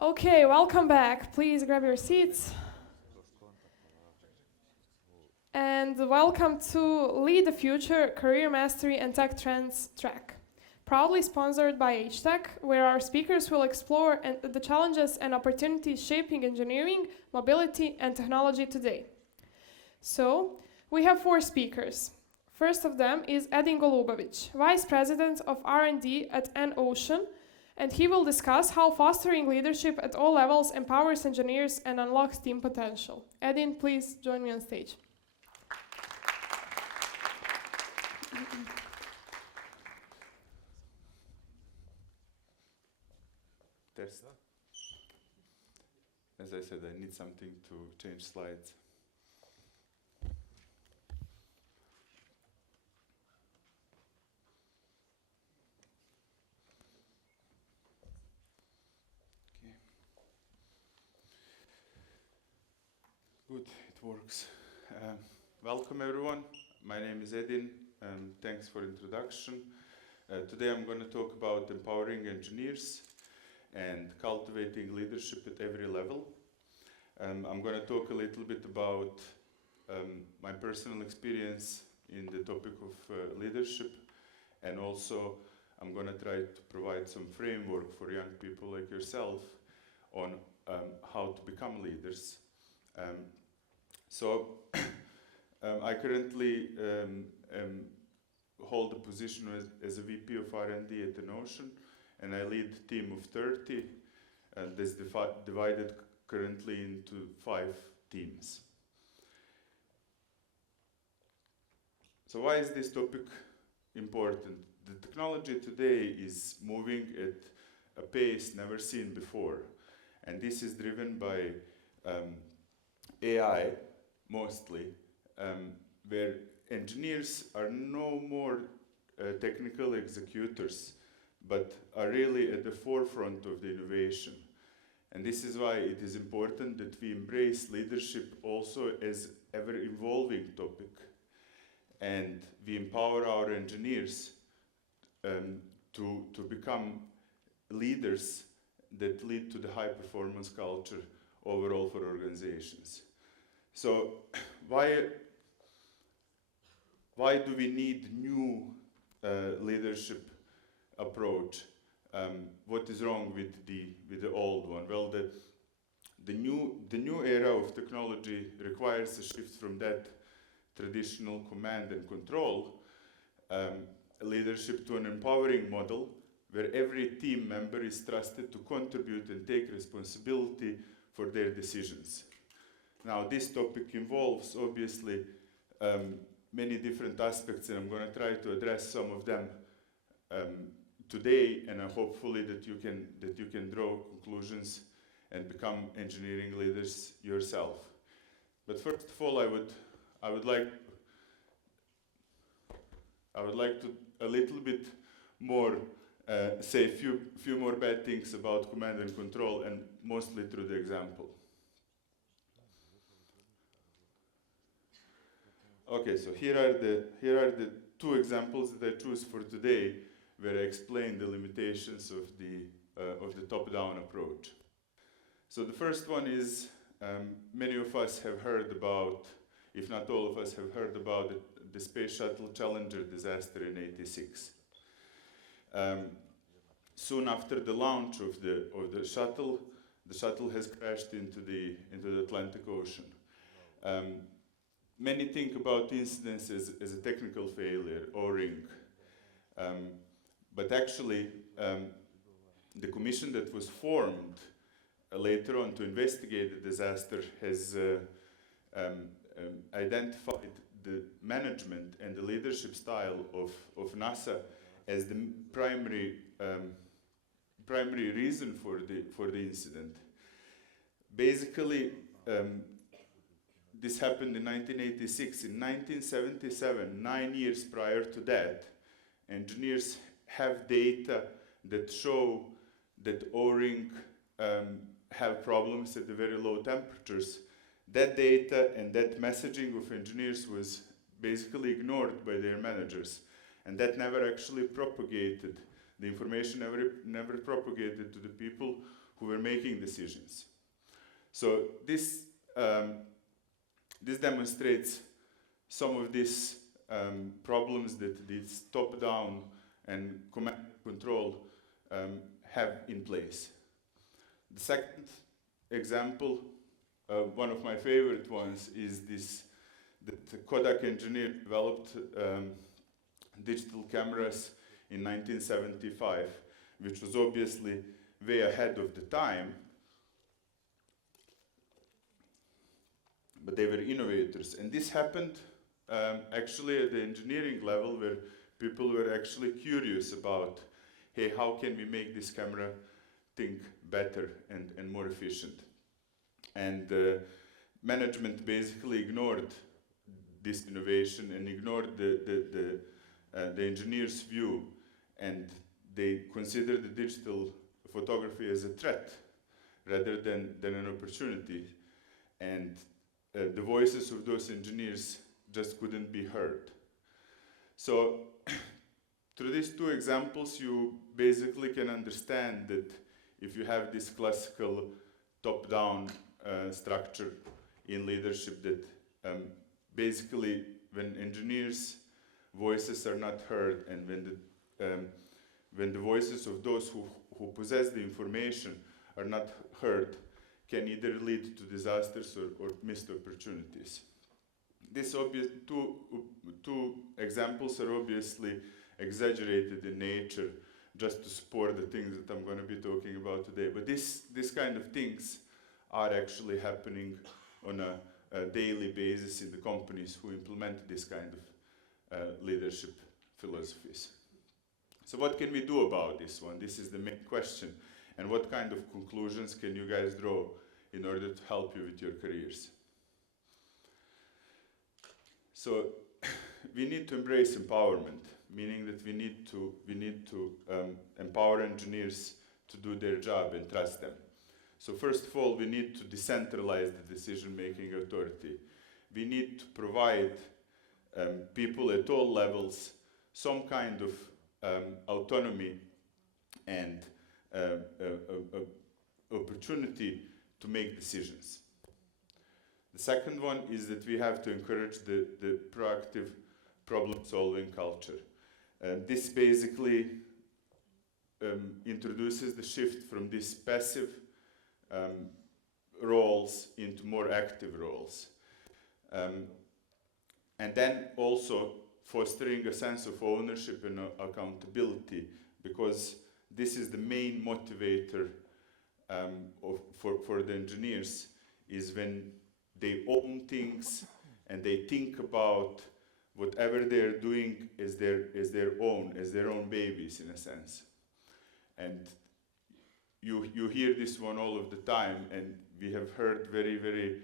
Okay, welcome back. Please grab your seats. And welcome to Lead the Future Career Mastery and Tech Trends track. Proudly sponsored by HTech, where our speakers will explore the challenges and opportunities shaping engineering, mobility, and technology today. So, we have 4 speakers. First of them is Edin Golubovic, Vice President of R&D at EnOcean, and he will discuss how fostering leadership at all levels empowers engineers and unlocks team potential. Edin, please join me on stage. As I said, I need something to change slides. Okay. Good, it works. Welcome everyone. My name is Edin. Thanks for introduction. Today I'm going to talk about empowering engineers and cultivating leadership at every level. I'm going to talk a little bit about my personal experience in the topic of leadership, and also I'm going to try to provide some framework for young people like yourself on how to become leaders. I currently hold a position as a VP of R&D at EnOcean, and I lead a team of 30, and that's divided currently into 5 teams. So why is this topic important? The technology today is moving at a pace never seen before, and this is driven by AI mostly, where engineers are no more technical executors, but are really at the forefront of the innovation. And this is why it is important that we embrace leadership also as ever-evolving topic, and we empower our engineers to become leaders that lead to the high-performance culture overall for organizations. So why do we need new leadership approach? What is wrong with the old one? Well, the new era of technology requires a shift from that traditional command and control leadership to an empowering model where every team member is trusted to contribute and take responsibility for their decisions. Now, this topic involves obviously many different aspects, and I'm going to try to address some of them today, and hopefully that you can draw conclusions and become engineering leaders yourself. But first of all, I would like to a little bit more say a few more bad things about command and control, and mostly through the example. Okay, so here are the 2 examples that I choose for today, where I explain the limitations of the top-down approach. So the first one is many of us have heard about, if not all of us have heard about the Space Shuttle Challenger disaster in '86. Soon after the launch of the shuttle has crashed into the Atlantic Ocean. Many think about incidents as a technical failure, O-ring. But actually, the commission that was formed later on to investigate the disaster has identified the management and the leadership style of NASA as the primary reason for the incident. Basically, this happened in 1986. In 1977, 9 years prior to that, engineers have data that show that O-ring have problems at the very low temperatures. That data and that messaging of engineers was basically ignored by their managers, and that never actually propagated The information never propagated to the people who were making decisions. So this demonstrates some of these problems that this top-down and command and control have in place. The second example, one of my favorite ones, is this, that the Kodak engineer developed digital cameras in 1975, which was obviously way ahead of the time, but they were innovators. And this happened actually at the engineering level, where people were actually curious about, hey, how can we make this camera think better and more efficient? And management basically ignored this innovation and ignored the engineer's view, and they considered the digital photography as a threat rather than an opportunity. And the voices of those engineers just couldn't be heard. So through these two examples, you basically can understand that if you have this classical top-down structure in leadership, that basically when engineers' voices are not heard, and when the voices of those who possess the information are not heard, can either lead to disasters or missed opportunities. These two examples are obviously exaggerated in nature, just to support the things that I'm going to be talking about today. But this kind of things are actually happening on a daily basis in the companies who implement this kind of leadership philosophies. So what can we do about this one? This is the main question. And what kind of conclusions can you guys draw in order to help you with your careers? So we need to embrace empowerment, meaning that we need to empower engineers to do their job and trust them. So first of all, we need to decentralize the decision-making authority. We need to provide people at all levels some kind of autonomy and opportunity to make decisions. The second one is that we have to encourage the proactive problem-solving culture. This basically introduces the shift from these passive roles into more active roles. And then also fostering a sense of ownership and accountability, because this is the main motivator for the engineers, is when they own things and they think about whatever they're doing as their own babies, in a sense. And you hear this one all of the time, and we have heard very, very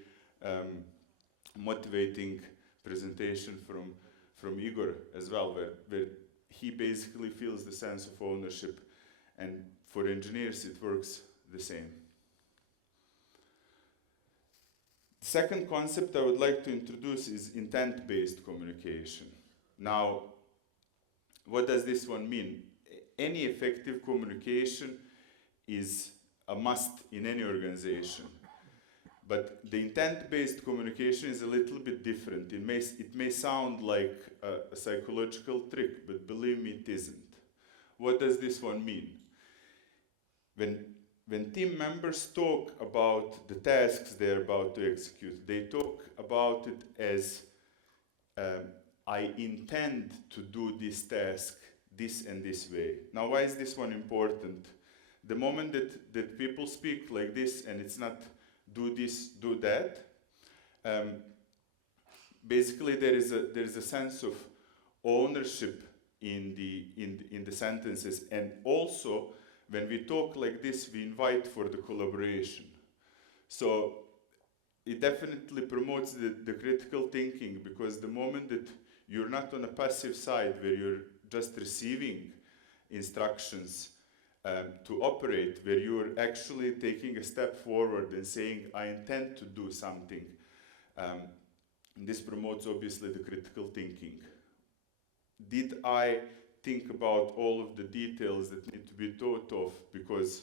motivating presentation from Igor as well, where he basically feels the sense of ownership, and for engineers it works the same. The second concept I would like to introduce is intent-based communication. Now, what does this one mean? Any effective communication is a must in any organization. But the intent-based communication is a little bit different. It may sound like a psychological trick, but believe me, it isn't. What does this one mean? When team members talk about the tasks they're about to execute, they talk about it as, I intend to do this task this and this way. Now, why is this one important? The moment that people speak like this, and it's not do this, do that, basically there is a sense of ownership in the sentences, and also when we talk like this, we invite for the collaboration. So it definitely promotes the critical thinking, because the moment that you're not on a passive side where you're just receiving instructions to operate, where you're actually taking a step forward and saying, I intend to do something, this promotes obviously the critical thinking. Did I think about all of the details that need to be thought of because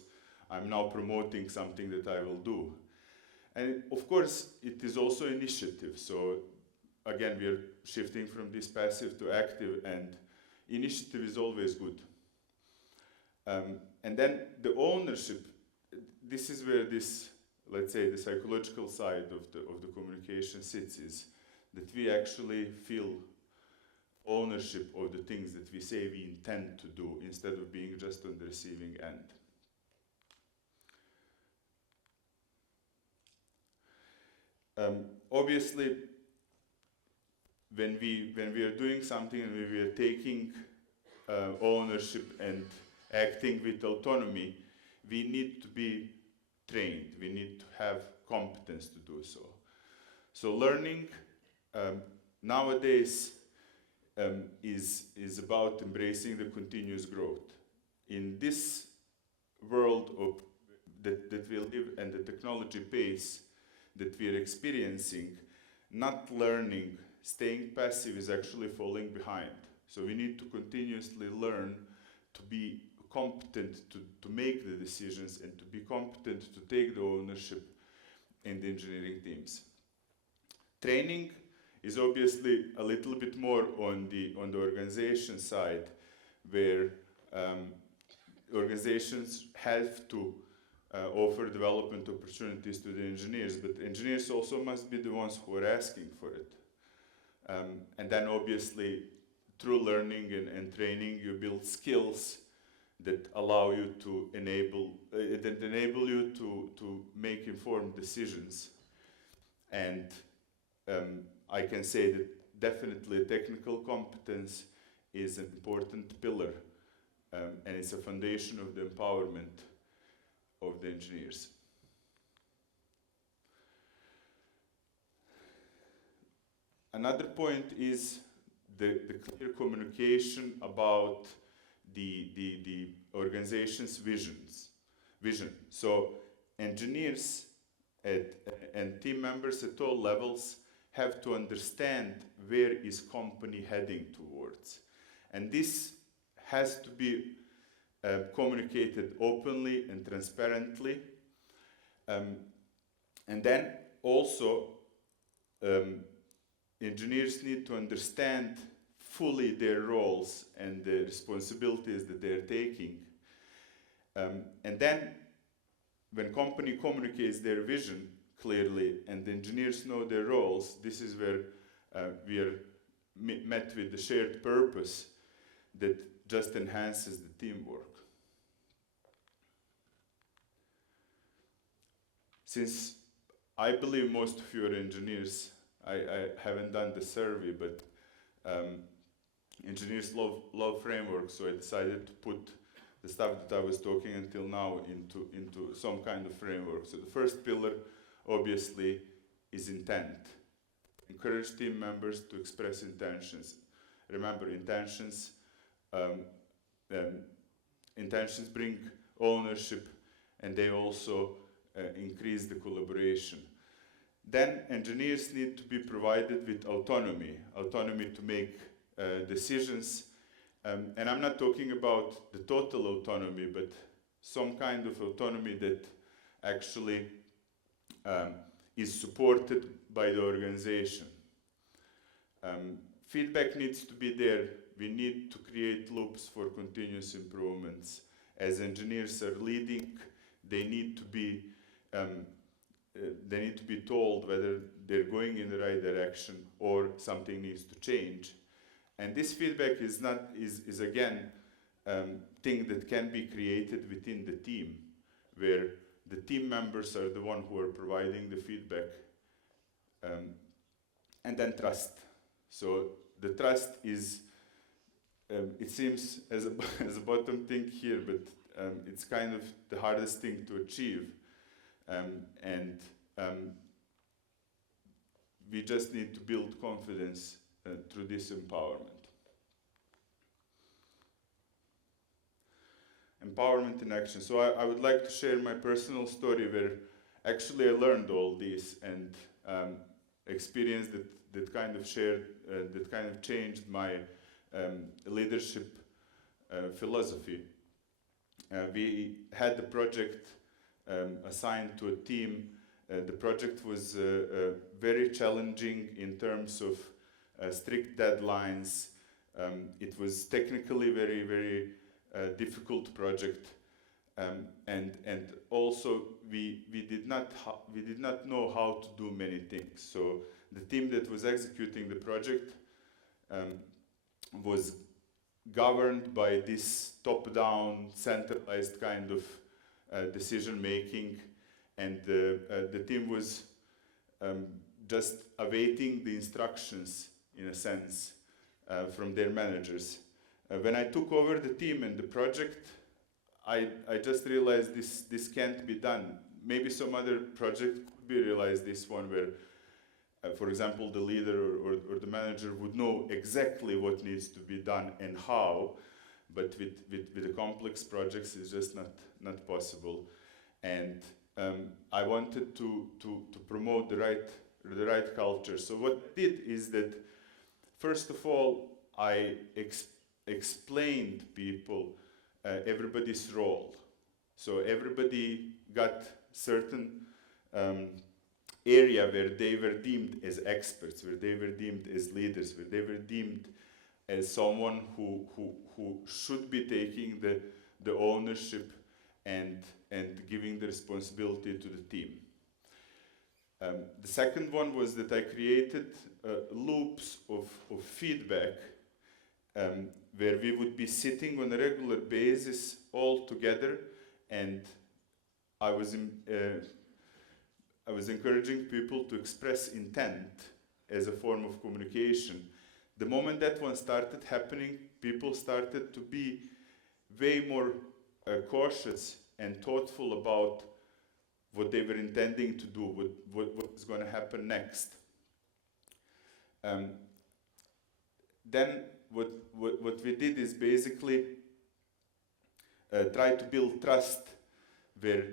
I'm now promoting something that I will do. And of course, it is also initiative. So again, we are shifting from this passive to active, and initiative is always good. And then the ownership, this is where this, let's say, the psychological side of the communication sits, is that we actually feel ownership of the things that we say we intend to do instead of being just on the receiving end. Obviously, when we are doing something and we are taking ownership and acting with autonomy, we need to be trained. We need to have competence to do so. So learning nowadays is about embracing the continuous growth. In this world that we live and the technology pace that we are experiencing, not learning, staying passive is actually falling behind. So we need to continuously learn to be competent to make the decisions and to be competent to take the ownership in the engineering teams. Training is obviously a little bit more on the organization side, where organizations have to offer development opportunities to the engineers, but engineers also must be the ones who are asking for it. And then obviously, through learning and training, you build skills that allow you to enable you to make informed decisions. And I can say that definitely technical competence is an important pillar, and it's a foundation of the empowerment of the engineers. Another point is the clear communication about the organization's vision. So engineers and team members at all levels have to understand where is company heading towards. And this has to be communicated openly and transparently. And then also engineers need to understand fully their roles and the responsibilities that they're taking. And then when company communicates their vision clearly and the engineers know their roles, this is where we are met with the shared purpose that just enhances the teamwork. Since I believe most of you are engineers, I haven't done the survey, but engineers love frameworks, so I decided to put the stuff that I was talking until now into some kind of framework. So the first pillar, obviously, is intent. Encourage team members to express intentions. Remember, intentions bring ownership, and they also increase the collaboration. Then engineers need to be provided with autonomy to make decisions. And I'm not talking about the total autonomy, but some kind of autonomy that actually is supported by the organization. Feedback needs to be there. We need to create loops for continuous improvements. As engineers are leading, they need to be told whether they're going in the right direction or something needs to change. And this feedback is again thing that can be created within the team, where the team members are the one who are providing the feedback. And then trust. So the trust is, it seems as a bottom thing here, but it's kind of the hardest thing to achieve. And we just need to build confidence through this empowerment. Empowerment in action. So I would like to share my personal story where actually I learned all this and experienced that kind of changed my leadership philosophy. We had the project assigned to a team. The project was very challenging in terms of strict deadlines. It was technically very, very difficult project, and also we did not know how to do many things. So the team that was executing the project was governed by this top-down, centralized kind of decision-making, and the team was just awaiting the instructions, in a sense, from their managers. When I took over the team and the project, I just realized this can't be done. Maybe some other project could be realized, this one where, for example, the leader or the manager would know exactly what needs to be done and how, but with the complex projects, it's just not possible. And I wanted to promote the right culture. So what I did is that, first of all, I explained people everybody's role. So everybody got certain area where they were deemed as experts, where they were deemed as leaders, where they were deemed as someone who should be taking the ownership and giving the responsibility to the team. The second one was that I created loops of feedback where we would be sitting on a regular basis all together, and I was encouraging people to express intent as a form of communication. The moment that one started happening, people started to be way more cautious and thoughtful about what they were intending to do, what was going to happen next. Then what we did is basically try to build trust where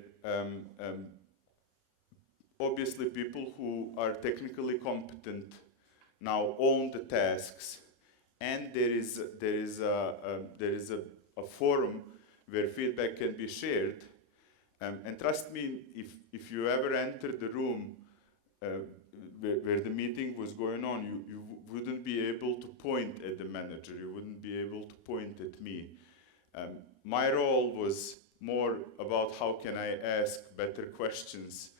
obviously people who are technically competent now own the tasks, and there is a forum where feedback can be shared. And trust me, if you ever enter the room where the meeting was going on, you wouldn't be able to point at the manager, you wouldn't be able to point at me. My role was more about how can I ask better questions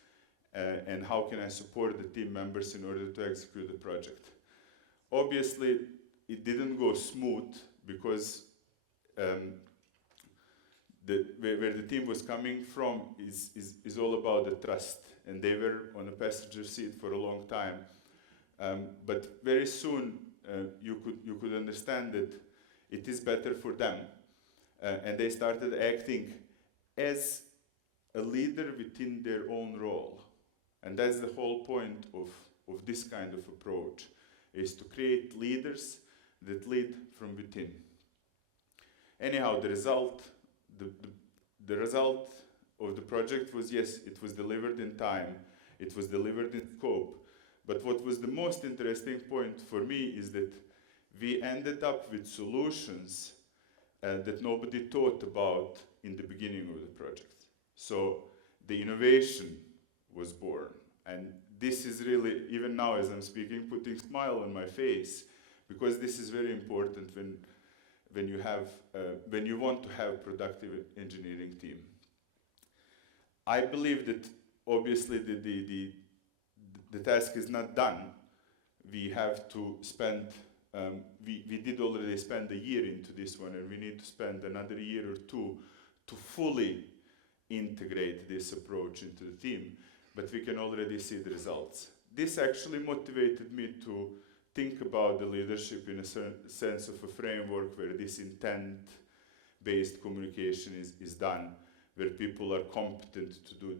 and how can I support the team members in order to execute the project. Obviously, it didn't go smooth because where the team was coming from is all about the trust, and they were on a passenger seat for a long time. But very soon you could understand that it is better for them, and they started acting as a leader within their own role. And that's the whole point of this kind of approach, is to create leaders that lead from within. Anyhow, the result of the project was, yes, it was delivered in time, it was delivered in scope, but what was the most interesting point for me is that we ended up with solutions that nobody thought about in the beginning of the project. So the innovation was born, and this is really, even now as I'm speaking, putting a smile on my face, because this is very important when you want to have productive engineering team. I believe that obviously the task is not done. We have to spend, we did already spend a year into this one, and we need to spend another year or two to fully integrate this approach into the team, but we can already see the results. This actually motivated me to think about the leadership in a sense of a framework where this intent-based communication is done, where people are competent to do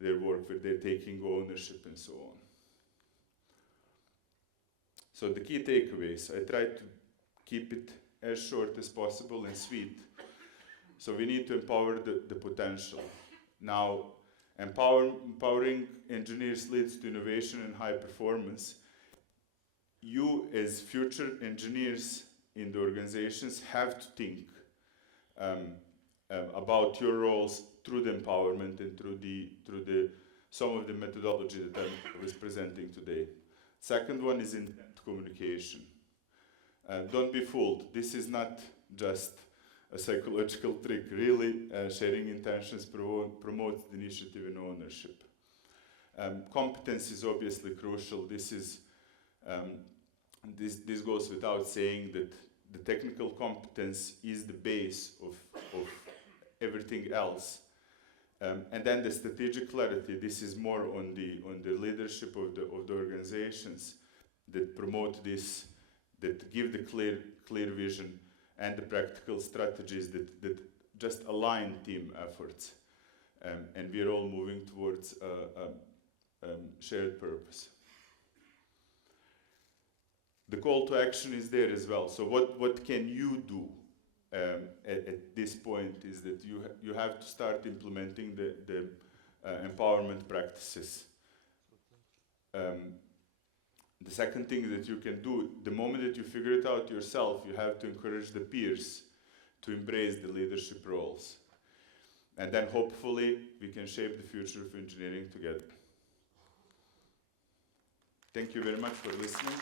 their work, where they're taking ownership and so on. So the key takeaways, I tried to keep it as short as possible and sweet. So we need to empower the potential. Now, empowering engineers leads to innovation and high performance. You, as future engineers in the organizations, have to think about your roles through the empowerment and through some of the methodology that I was presenting today. Second one is intent communication. Don't be fooled. This is not just a psychological trick. Really, sharing intentions promotes the initiative and ownership. Competence is obviously crucial. This goes without saying that the technical competence is the base of everything else. And then the strategic clarity. This is more on the leadership of the organizations that promote this, that give the clear vision, and the practical strategies that just align team efforts. And we are all moving towards shared purpose. The call to action is there as well. So what can you do at this point is that you have to start implementing the empowerment practices. The second thing that you can do, the moment that you figure it out yourself, you have to encourage the peers to embrace the leadership roles. And then hopefully we can shape the future of engineering together. Thank you very much for listening.